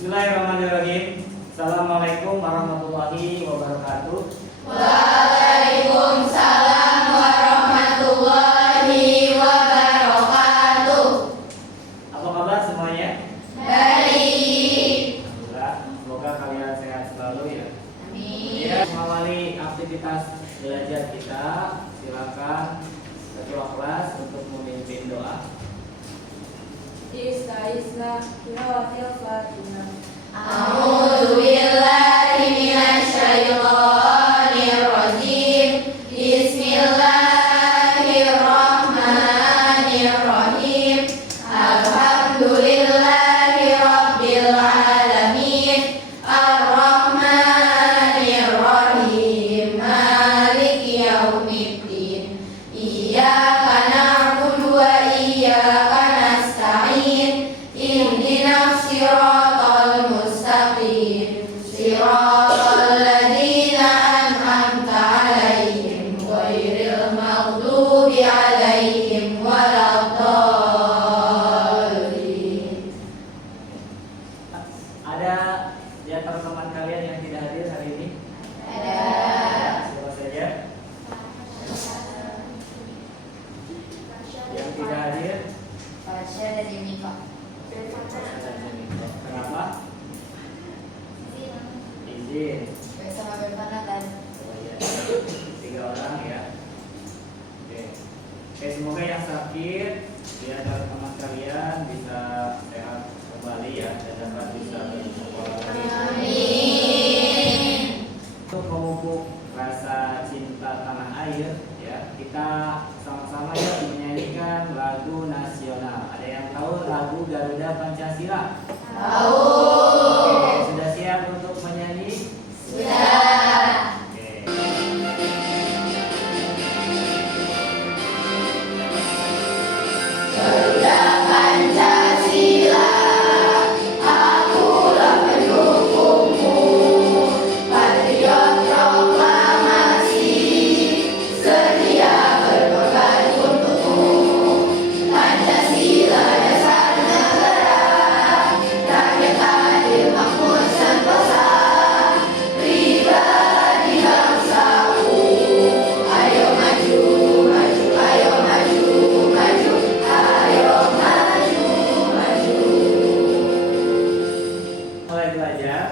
Bismillahirrahmanirrahim. Assalamualaikum warahmatullahi wabarakatuh. Waalaikumsalam warahmatullahi wabarakatuh. Apa kabar semuanya? Baik. Alhamdulillah. Semoga kalian sehat selalu ya. Amin. Ya, mengawali aktivitas belajar kita, silakan ketua kelas untuk memimpin doa. Isna tilawatil Fatihah. A'udzu billahi minasy syaithanir rajim. Bismillahirrahmanirrahim. Alhamdulillahi rabbil alamin. Arrahmanir rahim. Maliki yaumiddin. Iyyaka na'budu wa iyyaka nasta'in. Ihdinas siratal mustaqim. Siratal ladzina an'amta 'alaihim ghairil maghdubi 'alaihim waladdallin. Ada di antara teman kalian yang tidak hadir hari ini? Ada. Siapa saja? Yang tidak hadir? Fasya dan Yuniko. Kenapa? Izin. Bersama berpanatan. Oh, iya. 3 orang ya. Oke. Oke, semoga yang sakit di antara teman kalian bisa sehat kembali ya dan dapat bisa bersekolah lagi. Amin. Untuk memupuk rasa cinta tanah air ya, kita sama-sama ya menyanyikan lagu nasional. Ada yang tahu lagu Garuda Pancasila? Tahu. Oke, sudah siap untuk menyanyi? Sudah. Oke. Garuda Pancasila, akulah pendukungmu. Patriot proklamasi, sedia berkorban untukmu. Pancasila dasar negara, rakyat adil makmur sentosa, pribadi bangsaku. Ayo maju, maju, ayo maju, maju, ayo maju, maju. Mulai belajar.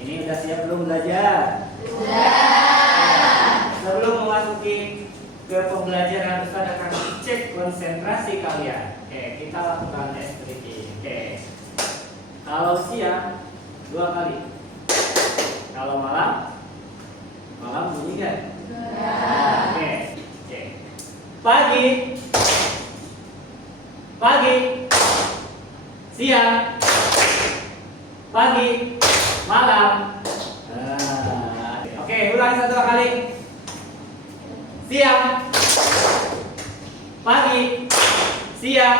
Ini udah siap belum belajar? Sudah. Sebelum memasuki ke pembelajaran, Ustaz akan cek konsentrasi kalian. Oke, kita lakukan tes reading. Oke. Kalau siang 2 kali. Kalau malam bunyi kan? Oke. Oke. Pagi. Pagi. Siang. Pagi. Malam. Oke, ulang 1 kali. Siang. Pagi. Siang.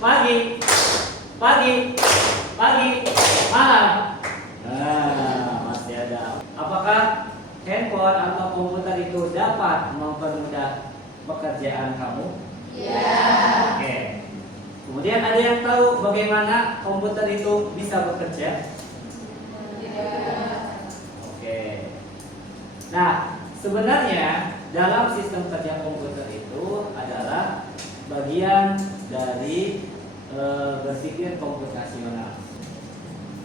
Pagi. Pagi. Pagi. Malam. Masih ada. Apakah handphone atau komputer itu dapat mempermudah pekerjaan kamu? Ya. Oke. Kemudian ada yang tahu bagaimana komputer itu bisa bekerja? Oke. Nah, sebenarnya dalam sistem kerja komputer itu adalah bagian dari berpikir komputasional.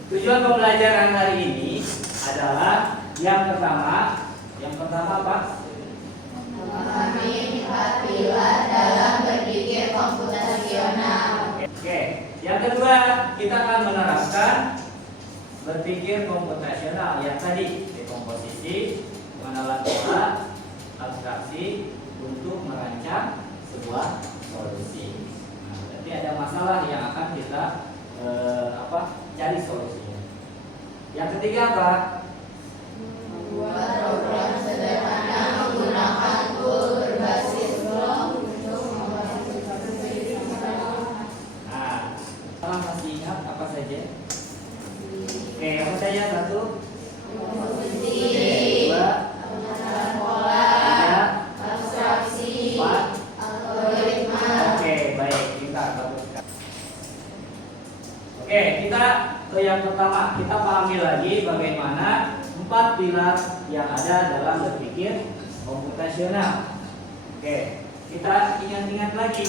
Tujuan pembelajaran hari ini adalah yang pertama Pak, Memahami hatilah dalam berpikir komputasional. Oke. Yang kedua, kita akan menerapkan berpikir komputasional yang tadi, dekomposisi, mengenal pola, abstraksi untuk merancang sebuah solusi. Nah, berarti ada masalah yang akan kita cari solusinya. Yang ketiga apa? Membuat program sederhana menggunakan tool berbasis blog untuk Nah, kalau masih ingat apa saja? Oke, apa saja? 1, komposisi, 2, pengenalan pola, 3, abstraksi, 4. algoritma. Oke, baik, kita lakukan. Oke, kita yang pertama kita pahami lagi bagaimana 4 pilar yang ada dalam berpikir komputasional. Oke, kita ingat-ingat lagi.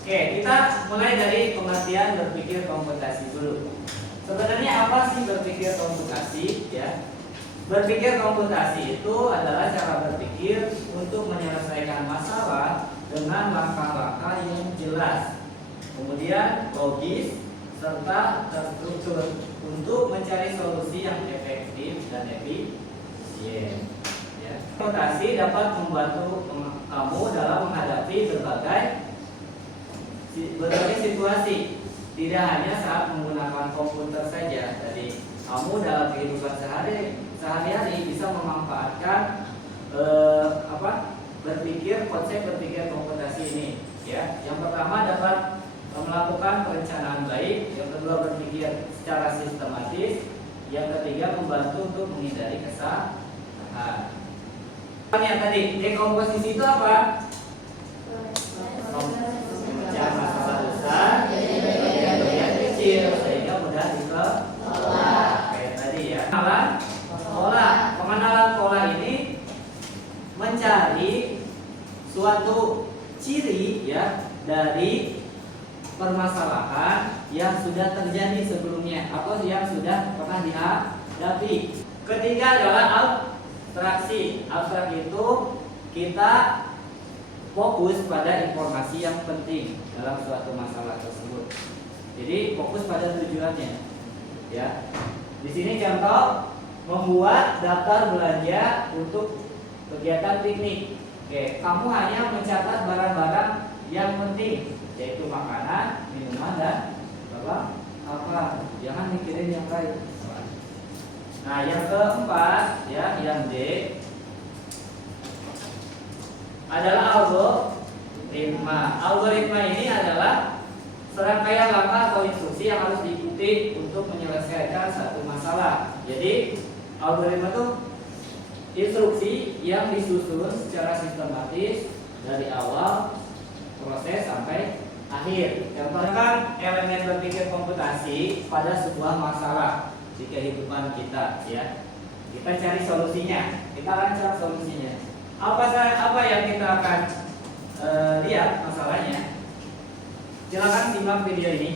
Oke, kita mulai dari pengertian berpikir komputasi dulu. Sebenarnya apa sih berpikir komputasi? Ya, berpikir komputasi itu adalah cara berpikir untuk menyelesaikan masalah dengan langkah-langkah yang jelas, kemudian logis serta terstruktur untuk mencari solusi yang efektif dan efisien. Ya. Komputasi dapat membantu kamu dalam menghadapi berbagai situasi, tidak hanya saat menggunakan komputer saja. Jadi kamu dalam kehidupan sehari-hari bisa memanfaatkan konsep berpikir komputasi ini. Ya, yang pertama dapat melakukan perencanaan baik, yang kedua berpikir secara sistematis, yang ketiga membantu untuk menghindari kesalahan. Yang tadi dekomposisi itu apa? Memecah masalah besar jadi bagian kecil sehingga mudah dikelola. Kayak tadi ya. Pengenalan pola ini mencari suatu ciri ya dari permasalahan yang sudah terjadi sebelumnya atau yang sudah pernah dihadapi. Ketiga adalah abstraksi. Abstrak itu kita fokus pada informasi yang penting dalam suatu masalah tersebut. Jadi fokus pada tujuannya. Ya. Di sini contoh membuat daftar belanja untuk kegiatan piknik. Oke, kamu hanya mencatat barang-barang yang penting, yaitu makanan, minuman, dan apa. Jangan mikirin yang lain. Nah, yang keempat, ya, yang D adalah algoritma. Algoritma ini adalah serangkaian langkah atau instruksi yang harus diikuti untuk menyelesaikan satu masalah. Jadi, algoritma itu instruksi yang disusun secara sistematis dari awal proses sampai akhir. Contohkan elemen berpikir komputasi pada sebuah masalah di kehidupan kita, ya. Kita cari solusinya, kita rancang solusinya. Apa yang kita akan lihat masalahnya? Silakan simak video ini.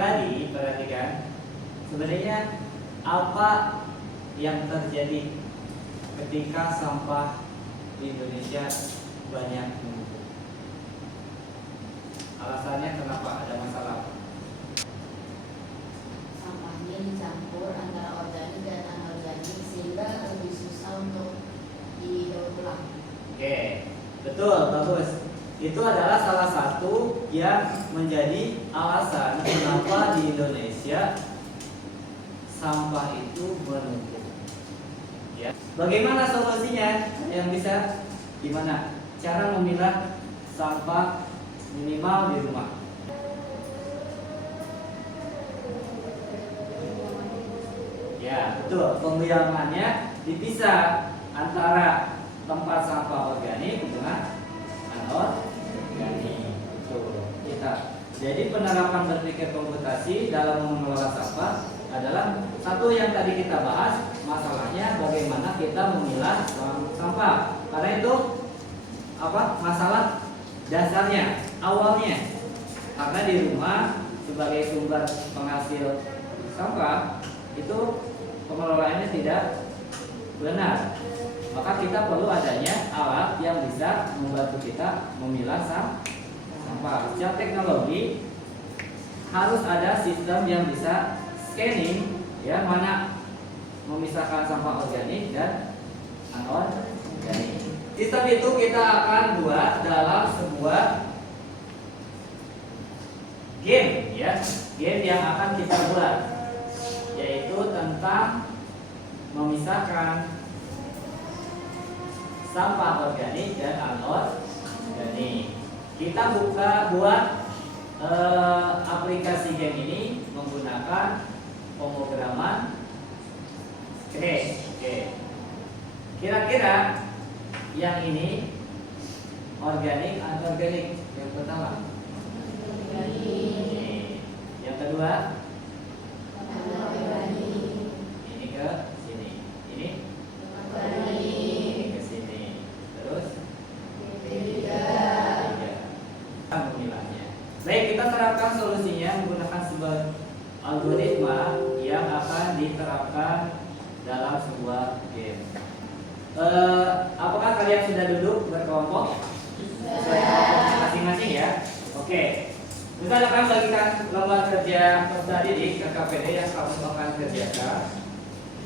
tadi perhatikan, sebenarnya apa yang terjadi ketika sampah di Indonesia banyak menumpuk? Alasannya kenapa ada masalah? Sampahnya dicampur antara organik dan anorganik sehingga lebih susah untuk didaur ulang. Oke, betul, bagus. Itu adalah salah satu yang menjadi alasan kenapa di Indonesia sampah itu menumpuk. Ya. Bagaimana solusinya? Yang bisa gimana? Cara memilah sampah minimal di rumah. Ya, betul. Pembuangannya dipisah antara tempat sampah organik dengan anorganik. Betul. Jadi penerapan berpikir komputasi dalam mengelola sampah adalah satu yang tadi kita bahas, masalahnya bagaimana kita memilah sampah. Karena itu masalah dasarnya, awalnya. Karena di rumah sebagai sumber penghasil sampah itu pengelolaannya tidak benar. Maka kita perlu adanya alat yang bisa membantu kita memilah sampah. Secara teknologi harus ada sistem yang bisa scanning, ya, mana memisahkan sampah organik dan anorganik. Sistem itu kita akan buat dalam sebuah game, ya, game yang akan kita buat, yaitu tentang memisahkan sampah organik dan anorganik. Kita buat aplikasi game ini menggunakan pemrograman Scratch. Oke. Kira-kira yang ini organik atau organik? Yang pertama. Yang kedua. Ini ke sini. Ini ke sini. Terus tiga. Memilahnya. Baik, kita terapkan solusinya menggunakan sebuah algoritma yang akan diterapkan dalam sebuah game. Apakah kalian sudah duduk berkelompok? Sesuai kelompok masing-masing ya. Oke. Kita akan bagikan lembar kerja peserta didik KKPD yang kamu akan kerjakan.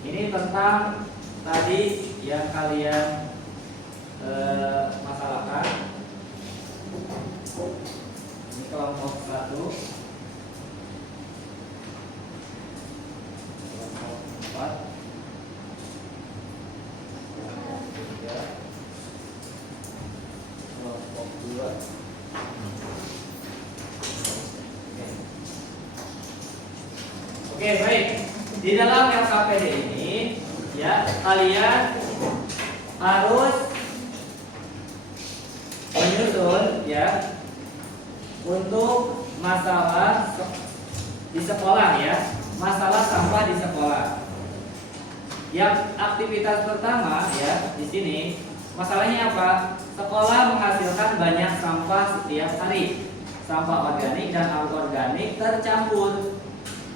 Ini tentang tadi yang kalian masalahkan. Ini kelompok 1, kelompok 4, kelompok 3, kelompok 2. Oke, baik. Di dalam LKPD ini, ya, kalian harus menyusun, ya, untuk masalah di sekolah, ya, masalah sampah di sekolah. Yang aktivitas pertama, ya, di sini masalahnya apa? Sekolah menghasilkan banyak sampah setiap hari. Sampah organik dan anorganik tercampur.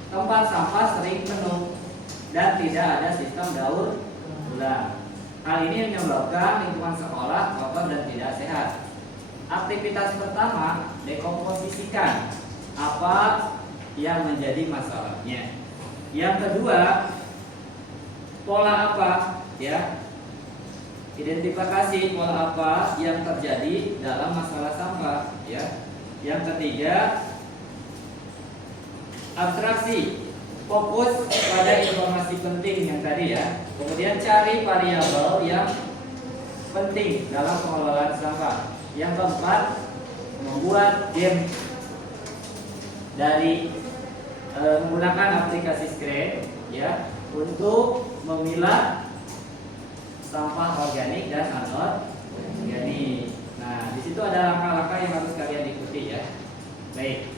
Tempat sampah sering penuh dan tidak ada sistem daur ulang. Hal ini menyebabkan lingkungan sekolah kotor dan tidak sehat. Aktivitas pertama, dekomposisikan apa yang menjadi masalahnya. Yang kedua, pola apa, ya? Identifikasi pola apa yang terjadi dalam masalah sampah, ya. Yang ketiga, abstraksi, fokus pada informasi penting yang tadi, ya. Kemudian cari variabel yang penting dalam pengelolaan sampah. Yang keempat, membuat game dari menggunakan aplikasi Scratch, ya, untuk memilah sampah organik dan anorganik. Nah, di situ ada langkah-langkah yang harus kalian ikuti, ya. Baik,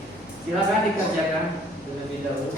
silakan dikerjakan terlebih dahulu.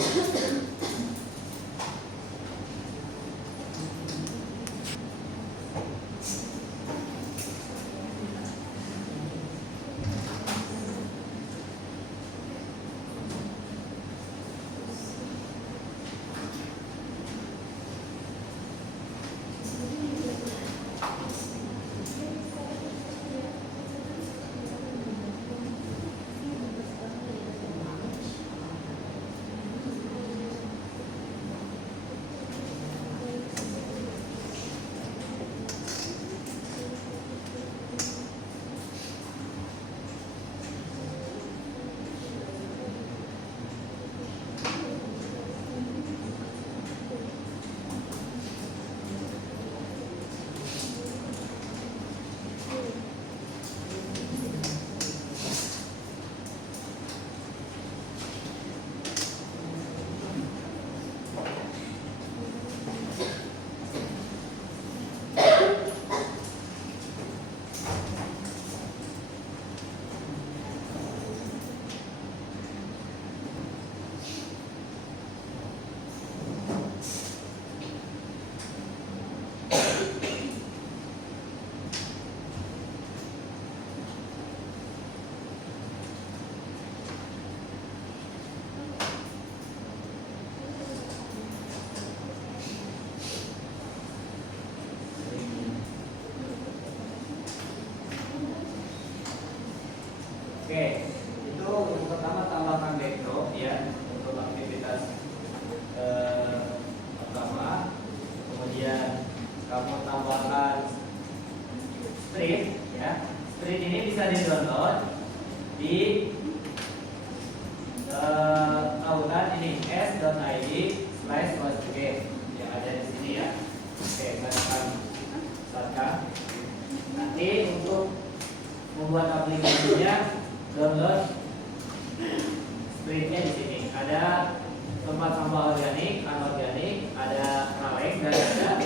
sampah organik, anorganik, ada kaleng dan ada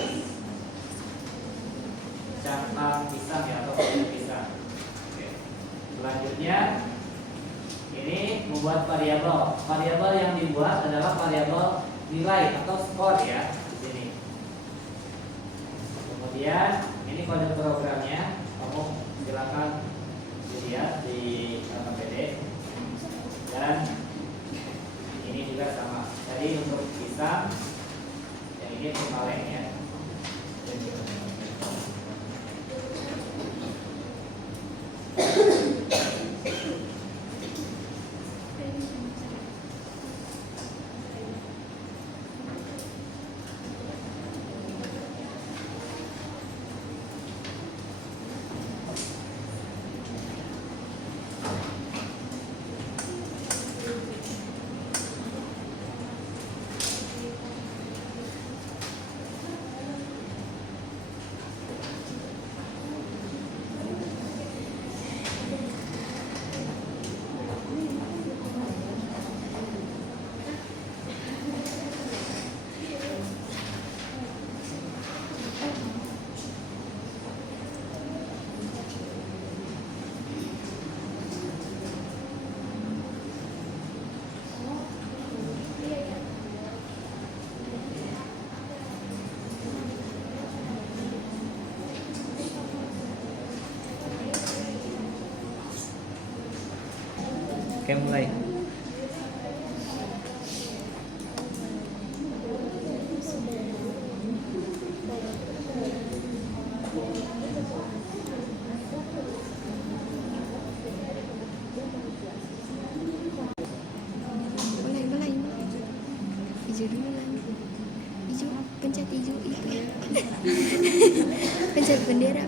cangkang pisang ya atau kulit pisang. Oke. Selanjutnya ini membuat variabel. Variabel yang dibuat adalah variabel nilai atau skor ya di sini. Kemudian ini kode programnya, kamu silakan dilihat di KPD. Dan ini juga sama. Tadi untuk pisang, yang ini untuk kaleng ya. Oke, mulai. Mulai. Hijau dulu kan. Hijau, pencet hijau itu ya. Pencet bendera.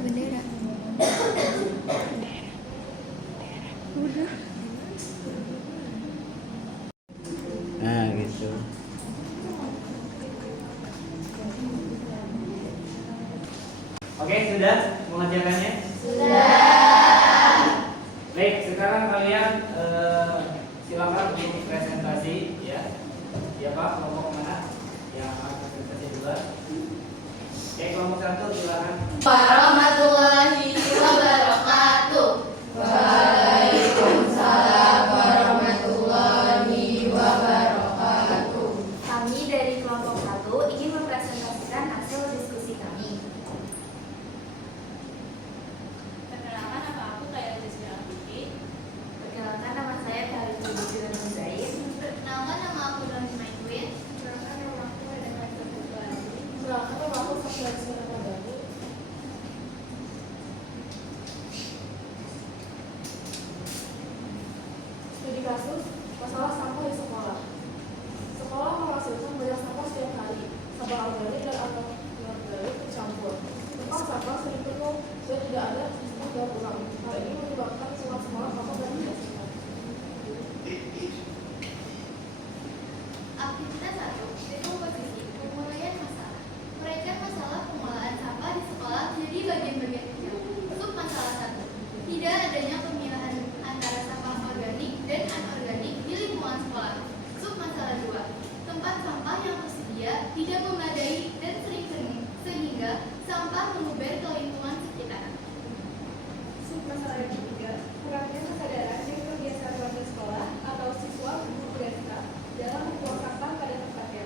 Udah. Nah, gitu. Oke, sudah mengerjakannya? Sudah. Baik, sekarang kalian silakan untuk presentasi ya. Ya Pak, kelompok mana yang akan presentasi dulu? Oke, kelompok 1 silakan. Warahmatullahi wabarakatuh. Waalaikumsalam warahmatullahi wabarakatuh. Kami dari kelompok 1 ingin mempresentasikan hasil diskusi kami. Perkenalkan, nama aku Kaya Rizky Alfiti. Perkenalkan, nama saya Khalifah Bidul Zaid. Perkenalkan, nama aku Doni Maitwin. Perkenalkan, nama aku Eda Kaisa Februari. Perkenalkan, nama aku Safira Rizky Ramadhani. Studi kasus masalah sampah di sekolah. Sekolah menghasilkan banyak sampah setiap hari. Sampah organik dan anorganik bercampur. Tempat sampah sering penuh dan tidak ada sistem daur ulang. Hal ini menyebabkan semua sekolah sampah dan dihasilkan. Aktivitas 1. Dekomposisi, penguraian masalah. Uraikan masalah pengolahan sampah di sekolah menjadi bagian-bagian kecil. Sub masalah 1. Tidak adanya pemilahan antara sampah organik dan anorganik di lingkungan sekolah. Sub masalah 2. Tempat sampah yang tersedia tidak memadai dan sering penuh, sehingga sampah menguber ke lingkungan sekitar. Masalah yang ketiga, kurangnya kesadaran dan kebiasaan warga sekolah atau siswa, guru dan staf dalam membuang sampah pada tempatnya.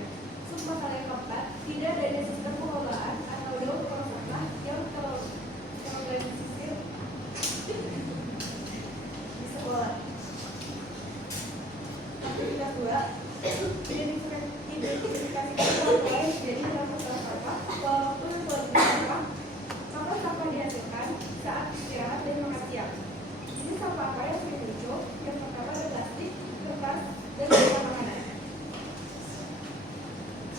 Masalah yang keempat, tidak adanya sistem pengelolaan atau daur ulang sampah yang terorganisir di sekolah. Aktivitas 2, identifikasi sampah yang jadi dalam masalah sampah, walaupun sampah dihasilkan saat istirahat dan makan siang. Ini sampah apa yang sering muncul? Yang pertama ada plastik, kertas, dan bahan makanan.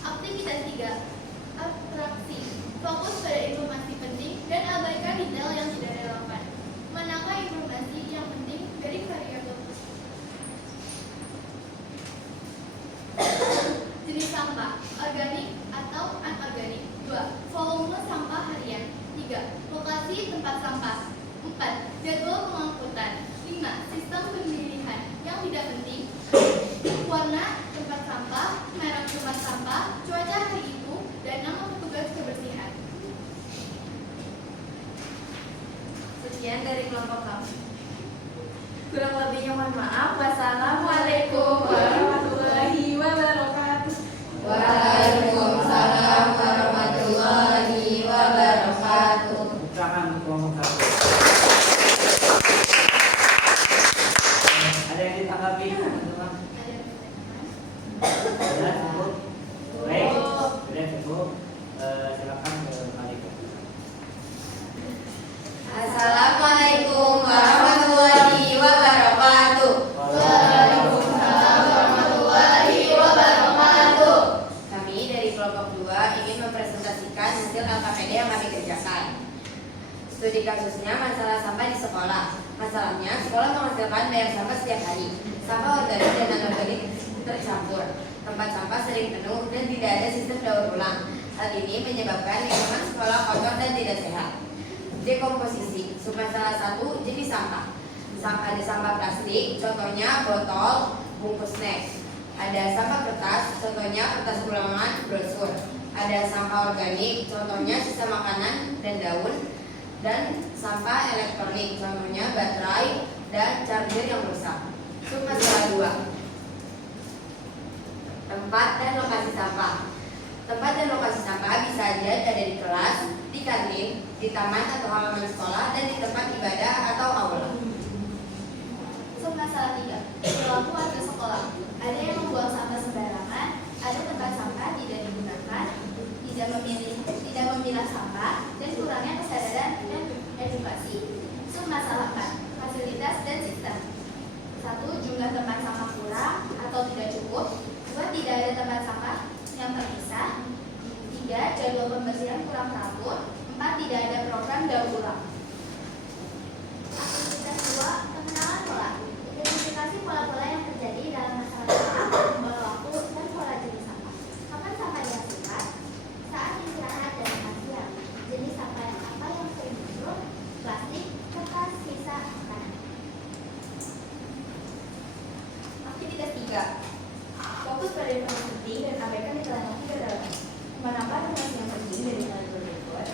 Aktivitas 3. Abstraksi. Fokus pada informasi penting dan abaikan detail yang tidak relevan. Menangkap informasi yang penting dari variabel tersebut. Jenis sampah, organik atau anorganik. 2. Volume sampah harian. 3. Lokasi tempat sampah. 4. Jadwal pengangkutan. 5. Sistem pemilihan yang tidak penting. Warna tempat sampah, merek tempat kelompok kami. Kurang lebihnya mohon maaf. Wassalamualaikum warahmatullahi wabarakatuh. Waalaikumsalam warahmatullahi wabarakatuh. Tangan kelompok 1. Ada yang ditanggapi, teman-teman? Sudah cukup? Baik, sudah cukup. Silakan ke Malika. Assalamualaikum warahmatullahi wabarakatuh. Waalaikumsalam warahmatullahi wabarakatuh. Kami dari kelompok 2 ingin mempresentasikan hasil LKPD yang kami kerjakan. Studi kasusnya masalah sampah di sekolah. Masalahnya, sekolah menghasilkan banyak sampah setiap hari. Sampah organik dan anorganik tercampur. Tempat sampah sering penuh dan tidak ada sistem daur ulang. Hal ini menyebabkan lingkungan sekolah kotor dan tidak sehat. Dekomposisi. Submasalah 1, jenis sampah. Ada sampah plastik, contohnya botol, bungkus snack. Ada sampah kertas, contohnya kertas ulangan, brosur. Ada sampah organik, contohnya sisa makanan dan daun. Dan sampah elektronik, contohnya baterai dan charger yang rusak. Submasalah 2, tempat dan lokasi sampah. Tempat dan lokasi sampah bisa aja ada di kelas, di kantin, di taman atau halaman sekolah, dan di tempat ibadah atau aula. Submasalah 3, perilaku warga sekolah. Ada yang membuang sampah sembarangan, ada tempat sampah tidak digunakan, tidak memilah sampah, dan kurangnya kesadaran dan edukasi. Submasalah 4, fasilitas dan sistem. 1, jumlah tempat sampah kurang atau tidak cukup. 2, tidak ada tempat sampah yang terpisah. 3, jadwal pembersihan kurang teratur. 4, tidak ada program daur ulang. Aktivitas 2, pengenalan pola. Identifikasi pola-pola yang terjadi dalam masalah sampah, pola waktu, dan pola jenis sampah. Kapan sampah dihasilkan? Saat istirahat dan makan siang. Jenis sampah yang apa yang sering muncul? Plastik, kertas, sisa, makanan. Aktivitas 3, fokus pada informasi penting dan abaikan detail yang tidak relevan. Menambah informasi yang penting dari nilai berikut.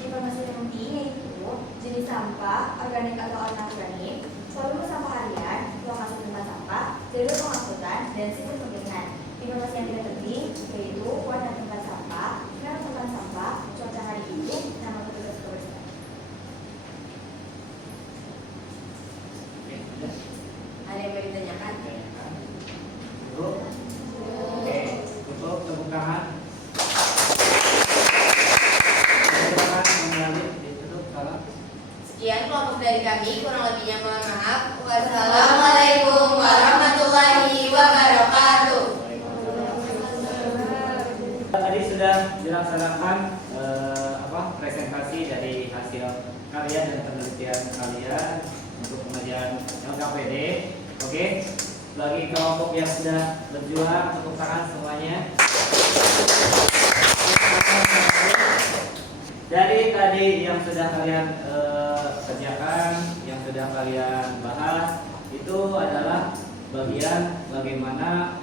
Informasi yang penting yaitu jenis sampah, organik atau anorganik, volume sampah harian, lokasi tempat sampah, jalur pengangkutan, dan sistem pemilihan. Informasi yang tidak penting yaitu warna tempat sampah, nama tempat sampah, cuaca hari itu, nama petugas kebersihan. Ada yang mau ditanyakan? Cukup? Oke, cukup. Tepuk tangan. Silakan kembali ditutup. Salam. Sekian kelompok dari kami, kurang lebihnya mohon maaf. Wassalamualaikum warahmatullahi wabarakatuh. Tadi sudah dilaksanakan presentasi dari hasil karya dan penelitian kalian untuk pengajian LKPD. Oke, bagi kelompok yang sudah berjuang, tepuk tangan semuanya. Dari tadi yang sudah kalian kerjakan, yang sudah kalian bahas, itu adalah bagian bagaimana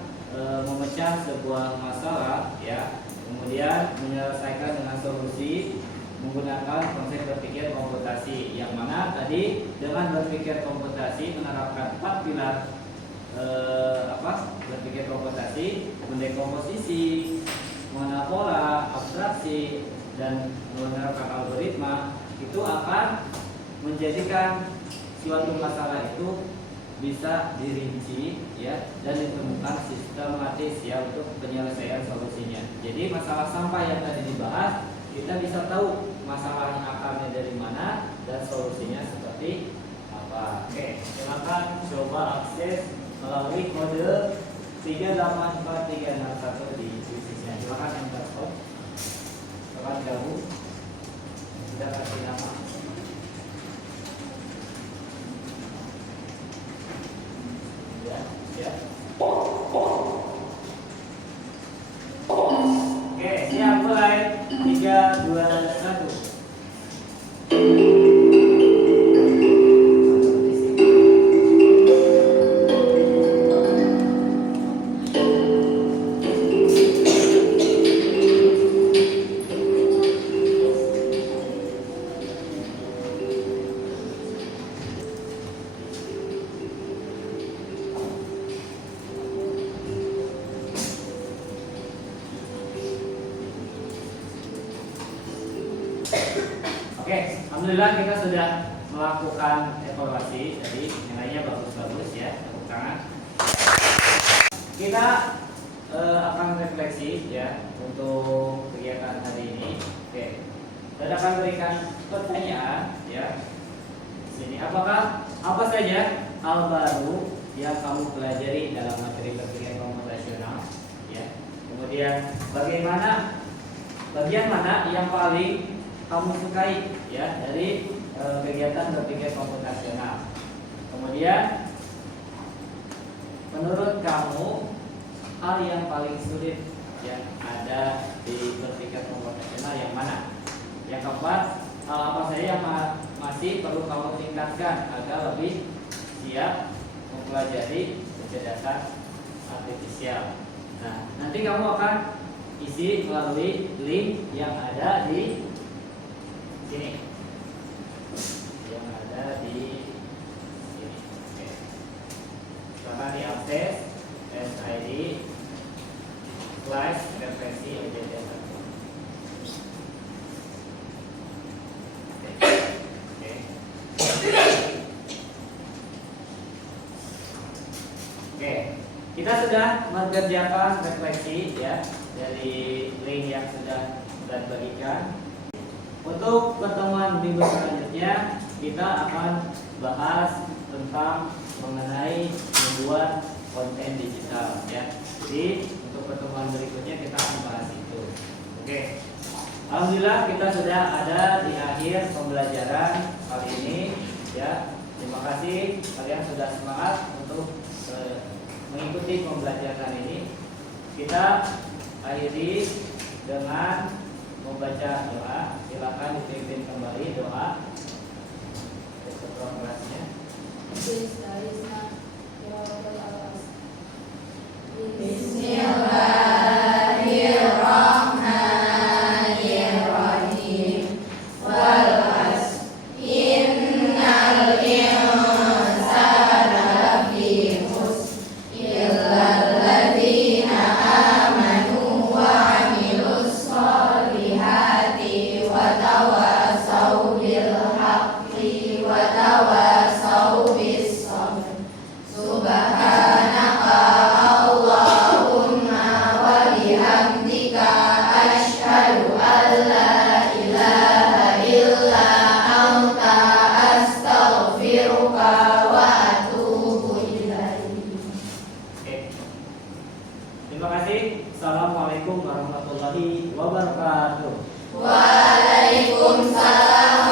memecah sebuah masalah, ya, kemudian menyelesaikan dengan solusi menggunakan konsep berpikir komputasi, yang mana tadi dengan berpikir komputasi menerapkan 4 pilar berpikir komputasi, mendekomposisi, mengenal pola, abstraksi, dan menerapkan algoritma, itu akan menjadikan suatu masalah itu bisa dirinci, ya, dan ditemukan sistematis, ya, untuk penyelesaian solusinya. Jadi masalah sampah yang tadi dibahas, kita bisa tahu masalahnya akarnya dari mana dan solusinya seperti apa. Oke, silakan coba akses melalui kode 38431 di Twitter-nya. Silakan yang terkode, silakan gabung. Sudah kasih nama. Ya. Oke, siap mulai. 3, 2, 1. Alhamdulillah kita sudah melakukan evaluasi, jadi nilainya bagus-bagus ya, tepuk tangan. Kita akan refleksi ya untuk kegiatan hari ini. Oke, saya akan berikan pertanyaan ya. Di sini, apa saja hal baru yang kamu pelajari dalam materi berpikir komputasional? Ya. Kemudian bagian mana yang paling kamu sukai ya dari kegiatan berpikir komputasional? Kemudian menurut kamu hal yang paling sulit yang ada di berpikir komputasional yang mana? Yang keempat, hal apa saja yang masih perlu kamu tingkatkan agar lebih siap mempelajari kecerdasan artifisial. Nah, nanti kamu akan isi melalui link yang ada di sini. Yang ada di sini. Oke. Silakan diakses SID Slice referensi OJT 1. Oke, kita sudah mengerjakan refleksi ya dari link yang sudah dibagikan. Untuk pertemuan minggu selanjutnya kita akan bahas tentang mengenai membuat konten digital ya. Jadi untuk pertemuan berikutnya kita akan bahas itu. Oke. Alhamdulillah kita sudah ada di akhir pembelajaran kali ini ya. Terima kasih kalian sudah semangat untuk mengikuti pembelajaran ini. Kita akhiri dengan membaca doa. Silakan dipimpin kembali doa untuk progresnya. Bismillahirrahmanirrahim. Wal asr. Innal insana lafi khusr illa alladzina amanu wa 'amilus sholihati wa tawasaw bil haqqi wa tawasaw bis sabr. Subhanaka Allahumma wa bihamdika asyhadu an la ilaha illa anta astaghfiruka wa atubu ilaik. Oke. Terima kasih. Assalamualaikum warahmatullahi wabarakatuh. Waalaikumsalam